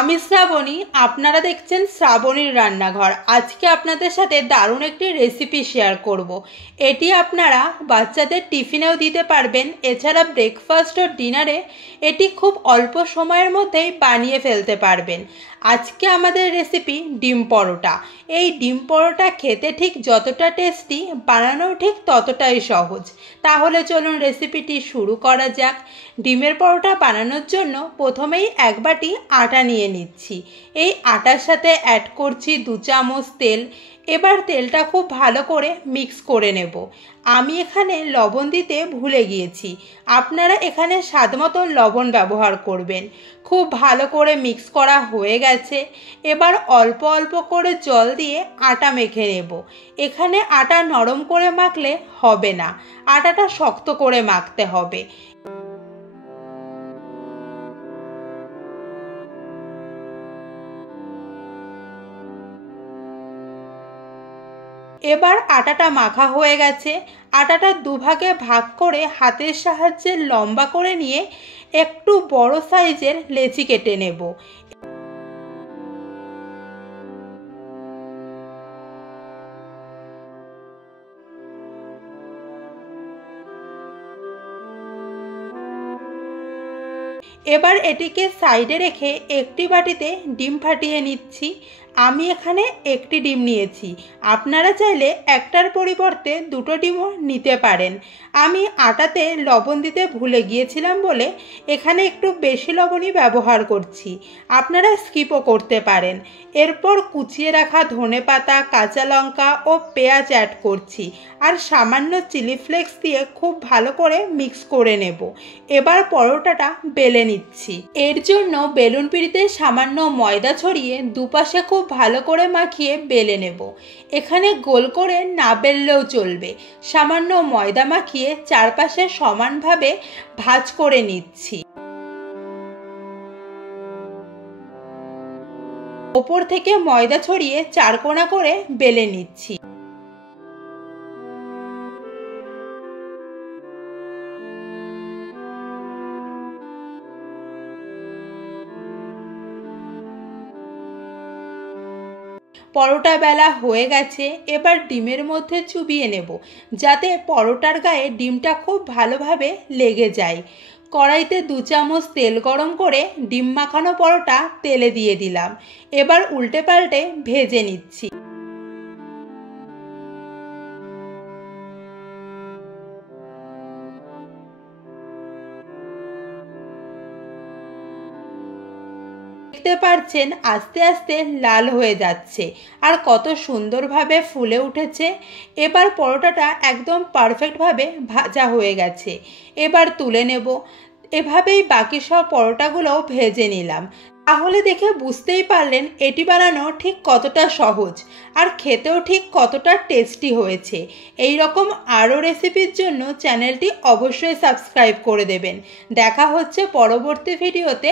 আমি শ্রাবণী, আপনারা দেখছেন শ্রাবণীর রান্নাঘর। আজকে আপনাদের সাথে দারুণ একটি রেসিপি শেয়ার করব। এটি আপনারা বাচ্চাদের টিফিনেও দিতে পারবেন, এছাড়া ব্রেকফাস্ট ও ডিনারে এটি খুব অল্প সময়ের মধ্যেই বানিয়ে ফেলতে পারবেন। আজকে আমাদের রেসিপি ডিম পরোটা। এই ডিম পরোটা খেতে ঠিক যতটা টেস্টি, বানানোও ঠিক ততটাই সহজ। তাহলে চলুন রেসিপিটি শুরু করা যাক। ডিমের পরোটা বানানোর জন্য প্রথমেই এক বাটি আটা নিয়ে নিচ্ছি। এই আটার সাথে অ্যাড করছি 2 চামচ তেল। এবার তেলটা খুব ভালো করে মিক্স করে নেব। আমি এখানে লবণ দিতে ভুলে গিয়েছি, আপনারা এখানে স্বাদ মতো লবণ ব্যবহার করবেন। খুব ভালো করে মিক্স করা হয়ে গেছে। এবার অল্প অল্প করে জল দিয়ে আটা মেখে নেব। এখানে আটা নরম করে মাখলে হবে না, আটাটা শক্ত করে মাখতে হবে। এবার আটাটা মাখা হয়ে গেছে। আটাটা দুভাগে ভাগ করে হাতের সাহায্যে লম্বা করে নিয়ে একটু বড় সাইজের লেচি কেটে নেব। এবার এটিকে সাইডে রেখে একটি বাটিতে ডিম ফাটিয়ে নিচ্ছি। আমি এখানে একটি ডিম নিয়েছি, আপনারা চাইলে একটার পরিবর্তে 2টো ডিমও নিতে পারেন। আমি আটাতে লবণ দিতে ভুলে গিয়েছিলাম বলে এখানে একটু বেশি লবণই ব্যবহার করছি, আপনারা স্কিপও করতে পারেন। এরপর কুচিয়ে রাখা ধনেপাতা, কাঁচা লঙ্কা ও পেঁয়াজ অ্যাড করছি, আর সামান্য চিলি ফ্লেক্স দিয়ে খুব ভালো করে মিক্স করে নেব। এবার পরোটাটা বেলে নিচ্ছি। এর জন্য বেলুন পিঁড়িতে সামান্য ময়দা ছড়িয়ে দুপাশে খুব ভালো করে মাখিয়ে বেলে নেব। এখানে গোল করে না বেললেও চলবে। সামান্য ময়দা মাখিয়ে চারপাশে সমানভাবে ভাঁজ করে নিচ্ছি। ওপর থেকে ময়দা ছড়িয়ে চারকোনা করে বেলে নিচ্ছি। পরোটা বেলা হয়ে গেছে। এবার ডিমের মধ্যে চুবিয়ে নেব, যাতে পরোটার গায়ে ডিমটা খুব ভালোভাবে লেগে যায়। কড়াইতে 2 চামচ তেল গরম করে ডিম মাখানো পরোটা তেলে দিয়ে দিলাম। এবার উল্টে পাল্টে ভেজে নিচ্ছি। দেখতে পাচ্ছেন আস্তে আস্তে লাল হয়ে যাচ্ছে আর কত সুন্দরভাবে ফুলে উঠেছে। এবার পরোটাটা একদম পারফেক্টভাবে ভাজা হয়ে গেছে। এবার তুলে নেব। এভাবেই বাকি সব পরোটাগুলোও ভেজে নিলাম। তাহলে দেখে বুঝতেই পারলেন এটি বানানো ঠিক কতটা সহজ আর খেতেও ঠিক কতটা টেস্টি হয়েছে। এই রকম আরও রেসিপির জন্য চ্যানেলটি অবশ্যই সাবস্ক্রাইব করে দেবেন। দেখা হচ্ছে পরবর্তী ভিডিওতে।